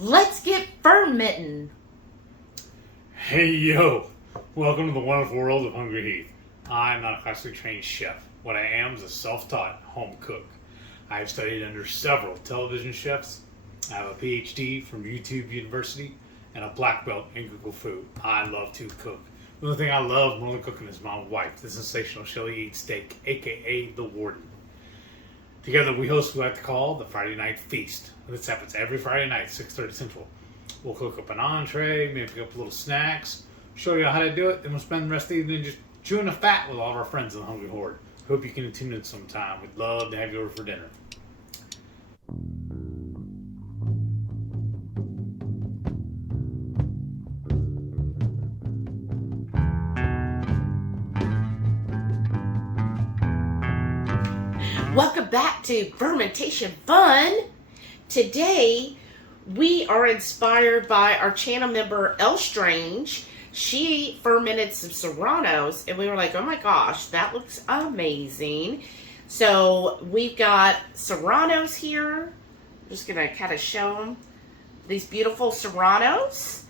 Let's get fermenting. Hey yo, welcome to the wonderful world of HungryHeath. I'm not a classically trained chef. What I am is a self-taught home cook. I have studied under several television chefs. I have a PhD from YouTube University and a black belt in Google Food. I love to cook. The only thing I love more than cooking is my wife, the sensational Shelly Eats Steak, aka the Warden. Together we host what we like to call the Friday Night Feast. This happens every Friday night, 6:30 Central. We'll cook up an entree, maybe pick up little snacks, show you how to do it, then we'll spend the rest of the evening just chewing the fat with all of our friends in the Hungry Horde. Hope you can tune in sometime. We'd love to have you over for dinner. Welcome back to Fermentation Fun. Today, we are inspired by our channel member, L Strange. She fermented some Serranos, and we were like, oh my gosh, that looks amazing. So, we've got Serranos here. I'm just going to kind of show them. These beautiful Serranos.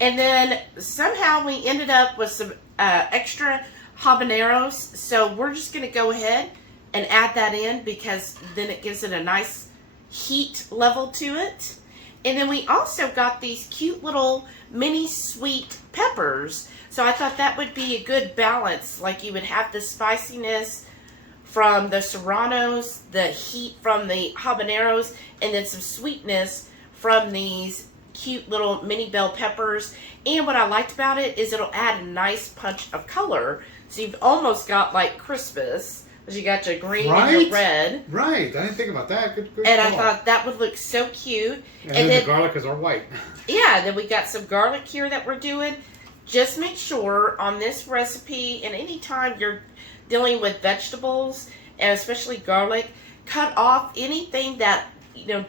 And then, somehow, we ended up with some extra habaneros. So, we're just going to go ahead and add that in because then it gives it a nice heat level to it. And then we also got these cute little mini sweet peppers. So I thought that would be a good balance. Like you would have the spiciness from the Serranos, the heat from the habaneros, and then some sweetness from these cute little mini bell peppers. And what I liked about it is it'll add a nice punch of color. So you've almost got like Christmas. You got your green and your red. Right. I didn't think about that. Good and call. I thought that would look so cute. And then the garlic is our white. Yeah, then we got some garlic here that we're doing. Just make sure on this recipe, and anytime you're dealing with vegetables, and especially garlic, cut off anything that,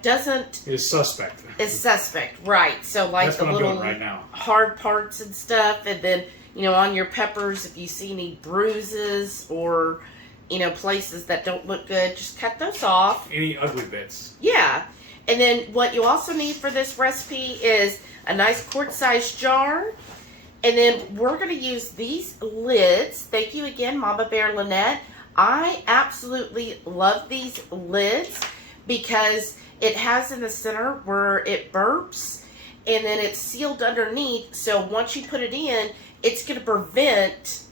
doesn't... Is suspect. Is suspect, right. So like That's the what little I'm doing right now. Hard parts and stuff, and then, on your peppers, if you see any bruises or... places that don't look good, just cut those off. Any ugly bits. Yeah. And then what you also need for this recipe is a nice quart-sized jar. And then we're going to use these lids. Thank you again, Mama Bear Lynette. I absolutely love these lids because it has in the center where it burps and then it's sealed underneath. So once you put it in, it's going to prevent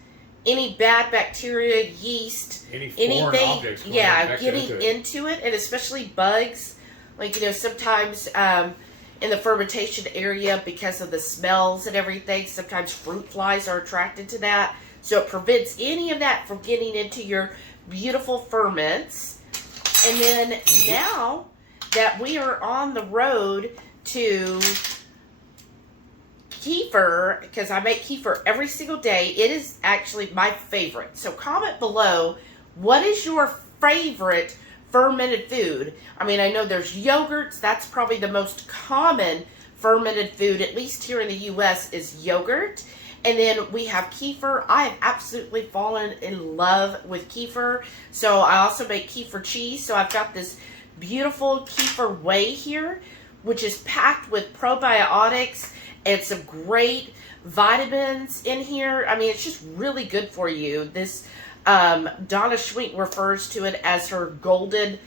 any bad bacteria, yeast, anything, getting into it, and especially bugs. Like, sometimes in the fermentation area, because of the smells and everything, sometimes fruit flies are attracted to that. So it prevents any of that from getting into your beautiful ferments. And then now that we are on the road to kefir, because I make kefir every single day, it is actually my favorite. So comment below, what is your favorite fermented food? I mean, I know there's yogurts. That's probably the most common fermented food, at least here in the U.S., is yogurt. And then we have kefir. I have absolutely fallen in love with kefir. So I also make kefir cheese. So I've got this beautiful kefir whey here, which is packed with probiotics and some great vitamins in here. I mean, it's just really good for you. This Donna Schwink refers to it as her golden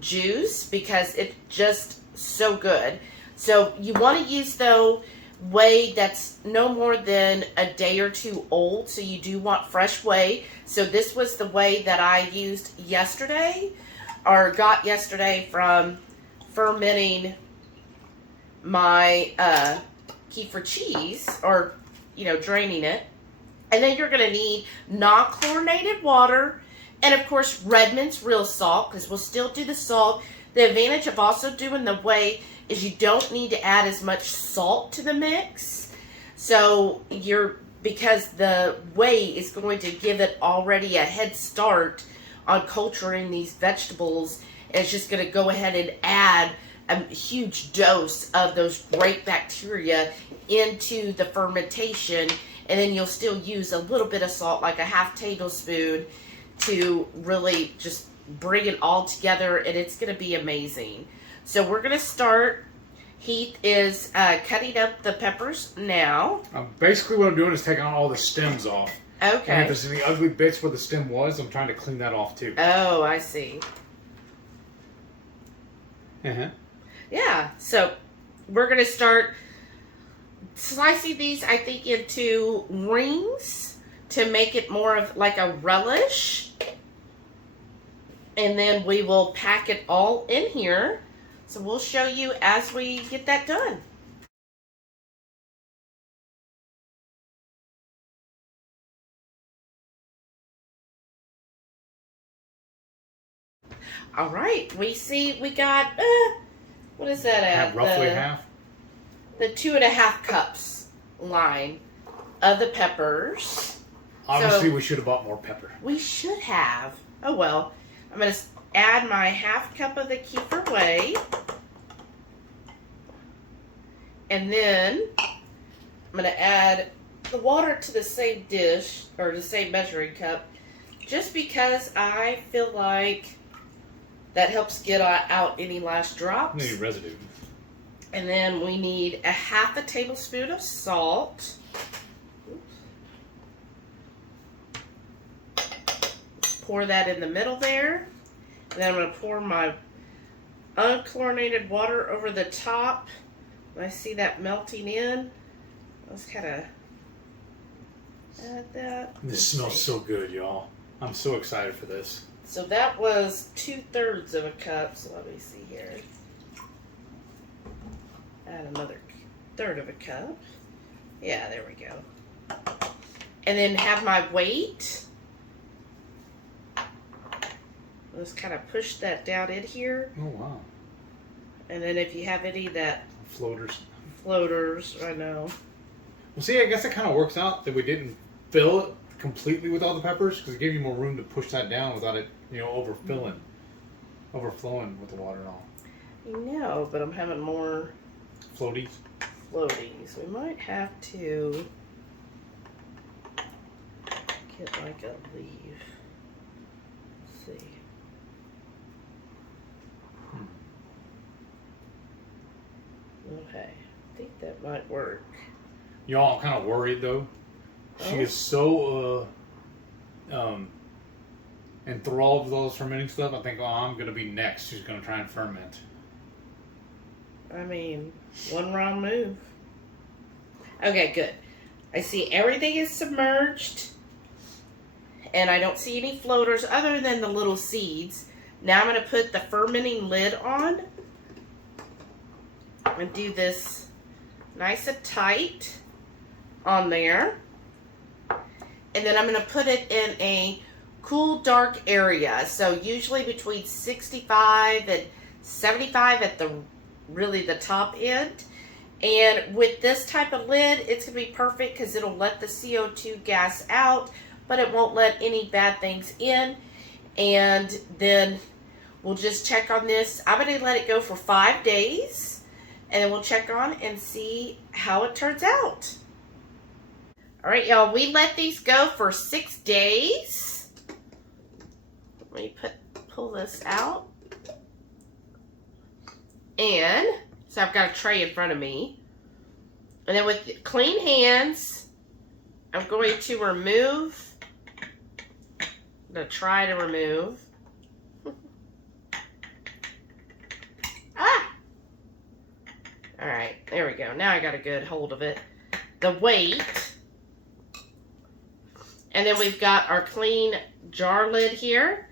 juice because it's just so good. So you want to use, though, whey that's no more than a day or two old. So you do want fresh whey. So this was the whey that I used yesterday, or got yesterday from fermenting my kefir cheese, or draining it. And then you're going to need non-chlorinated water, and of course Redmond's real salt, because we'll still do the salt. The advantage of also doing the whey is you don't need to add as much salt to the mix. So because the whey is going to give it already a head start on culturing these vegetables, and it's just going to go ahead and add a huge dose of those great bacteria into the fermentation. And then you'll still use a little bit of salt, like a half tablespoon, to really just bring it all together, and it's going to be amazing. So we're going to start Heath is cutting up the peppers now. Basically what I'm doing is taking all the stems off. Okay. And if there's any ugly bits where the stem was, I'm trying to clean that off too. Oh, I see. Uh-huh. Yeah, so we're going to start slicing these, I think, into rings to make it more of like a relish. And then we will pack it all in here. So we'll show you as we get that done. All right, we got, what is that at? Roughly half? The 2.5 cups line of the peppers. Obviously, we should have bought more pepper. We should have. Oh, well. I'm going to add my 1/2 cup of the kefir whey. And then I'm going to add the water to the same dish, or the same measuring cup, just because I feel like that helps get out any last drops. Any residue. And then we need 1/2 tablespoon of salt. Pour that in the middle there. And then I'm going to pour my unchlorinated water over the top. When I see that melting in, let's kind of add that. This smells so good, y'all. I'm so excited for this. So that was 2/3 of a cup. So let me see here. Add another 1/3 of a cup. Yeah, there we go. And then have my weight. Just kind of push that down in here. Oh, wow. And then if you have any that... Floaters, I know. Well, see, I guess it kind of works out that we didn't fill it completely with all the peppers, because it gave you more room to push that down without it, overflowing with the water and all. I know, but I'm having more... Floaties. We might have to get like a leaf. Let's see. Okay, I think that might work. Y'all, I'm kind of worried though. She is so enthralled with all this fermenting stuff. I think, I'm going to be next. She's going to try and ferment. I mean, one wrong move. Okay, good. I see everything is submerged. And I don't see any floaters other than the little seeds. Now I'm going to put the fermenting lid on. And do this nice and tight on there. And then I'm going to put it in a cool, dark area. So usually between 65 and 75 at the top end. And with this type of lid, it's going to be perfect because it'll let the CO2 gas out, but it won't let any bad things in. And then we'll just check on this. I'm going to let it go for 5 days. And then we'll check on and see how it turns out. All right, y'all. We let these go for 6 days. Let me pull this out. And so I've got a tray in front of me. And then with clean hands, I'm going to remove. I'm going to try to remove. All right, there we go. Now I got a good hold of it. The weight. And then we've got our clean jar lid here.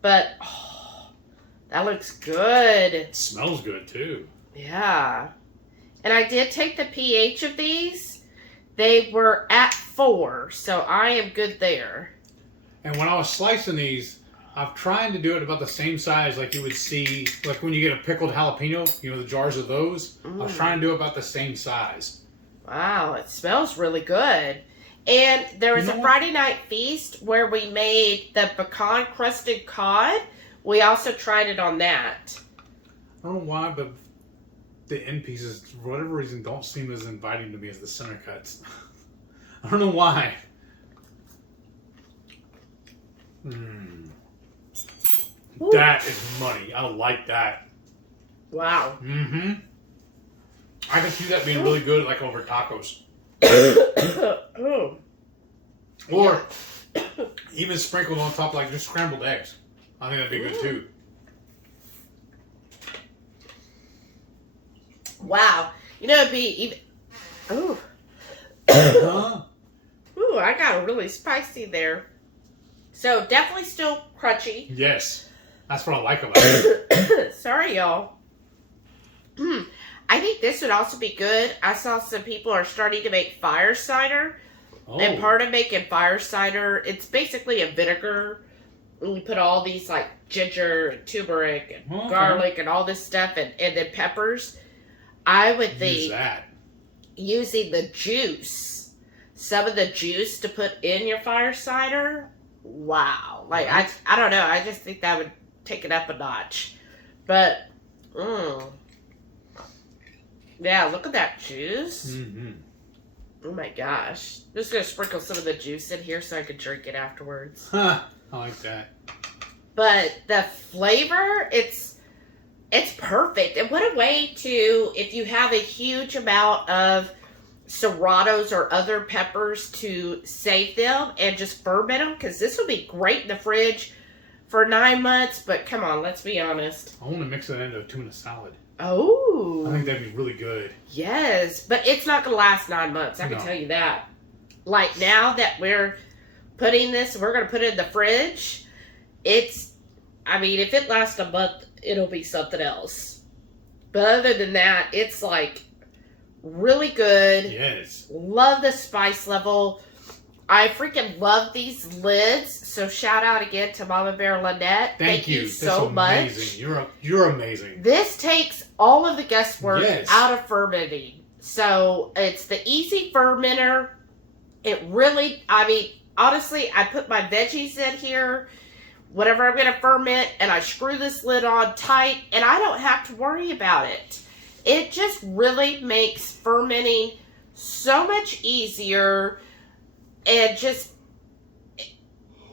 But, that looks good. It smells good, too. Yeah. And I did take the pH of these. They were at 4, so I am good there. And when I was slicing these, I'm trying to do it about the same size like you would see, like when you get a pickled jalapeno, the jars of those. I was trying to do it about the same size. Wow, it smells really good. And there was a Friday night feast where we made the pecan crusted cod. We also tried it on that. I don't know why, but the end pieces, for whatever reason, don't seem as inviting to me as the center cuts. I don't know why. That is money. I like that. Wow. Mm-hmm. I can see that being really good, like over tacos. Oh. Or even sprinkled on top like just scrambled eggs. I think that'd be good too. Wow. You know, it'd be even... Ooh. Ooh, I got a really spicy there. So, definitely still crunchy. Yes. That's what I like about it. Sorry, y'all. I think this would also be good. I saw some people are starting to make fire cider. Oh. And part of making fire cider, it's basically a vinegar. We put all these like ginger and turmeric and garlic and all this stuff and then peppers. I would think using the juice, some of the juice to put in your fire cider. Wow. Like, I don't know. I just think that would take it up a notch. But, yeah, look at that juice. Mm-hmm. Oh my gosh. I'm just going to sprinkle some of the juice in here so I can drink it afterwards. I like that. But the flavor, it's perfect. And what a way to, if you have a huge amount of serranos or other peppers, to save them and just ferment them. Because this will be great in the fridge for 9 months. But come on, let's be honest. I want to mix it into a tuna salad. Oh. I think that'd be really good. Yes, but it's not going to last 9 months. I can tell you that. Like now that we're putting this, we're going to put it in the fridge. If it lasts a month, it'll be something else. But other than that, it's like really good. Yes. Love the spice level. I freaking love these lids. So shout out again to Mama Bear Lynette. Thank you so much. You're amazing. This takes all of the guesswork out of fermenting. So it's the easy fermenter. It really, honestly, I put my veggies in here, whatever I'm going to ferment, and I screw this lid on tight, and I don't have to worry about it. It just really makes fermenting so much easier and just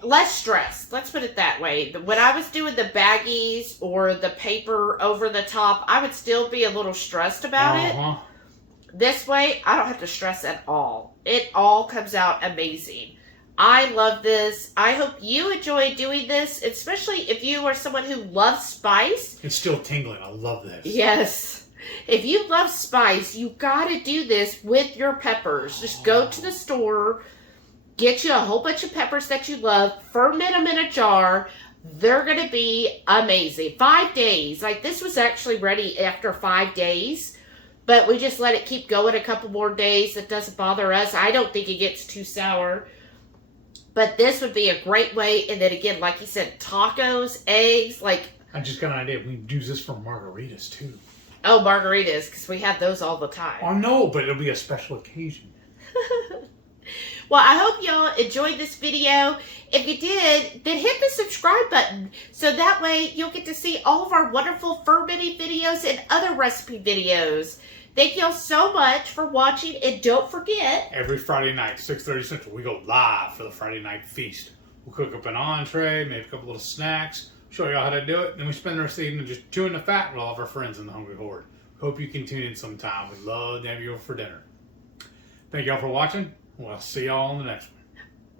less stress. Let's put it that way. When I was doing the baggies or the paper over the top, I would still be a little stressed about it. This way, I don't have to stress at all. It all comes out amazing. I love this. I hope you enjoy doing this, especially if you are someone who loves spice. It's still tingling. I love this. Yes. If you love spice, you got to do this with your peppers. Just go to the store, get you a whole bunch of peppers that you love, ferment them in a jar. They're going to be amazing. 5 days. Like, this was actually ready after 5 days. But we just let it keep going a couple more days. It doesn't bother us. I don't think it gets too sour. But this would be a great way. And then again, like you said, tacos, eggs, like... I just got an idea. We can do this for margaritas, too. Oh, margaritas, because we have those all the time. Oh, no, but it'll be a special occasion. Well, I hope y'all enjoyed this video. If you did, then hit the subscribe button. So that way you'll get to see all of our wonderful fermenting videos and other recipe videos. Thank y'all so much for watching. And don't forget... Every Friday night, 6:30 Central, we go live for the Friday night feast. We'll cook up an entree, make a couple little snacks, show y'all how to do it. Then we spend the rest of the evening just chewing the fat with all of our friends in the Hungry Horde. Hope you can tune in sometime. We'd love to have you over for dinner. Thank y'all for watching. We'll see y'all on the next one.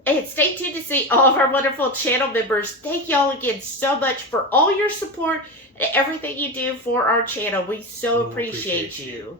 And stay tuned to see all of our wonderful channel members. Thank y'all again so much for all your support and everything you do for our channel. We so appreciate you.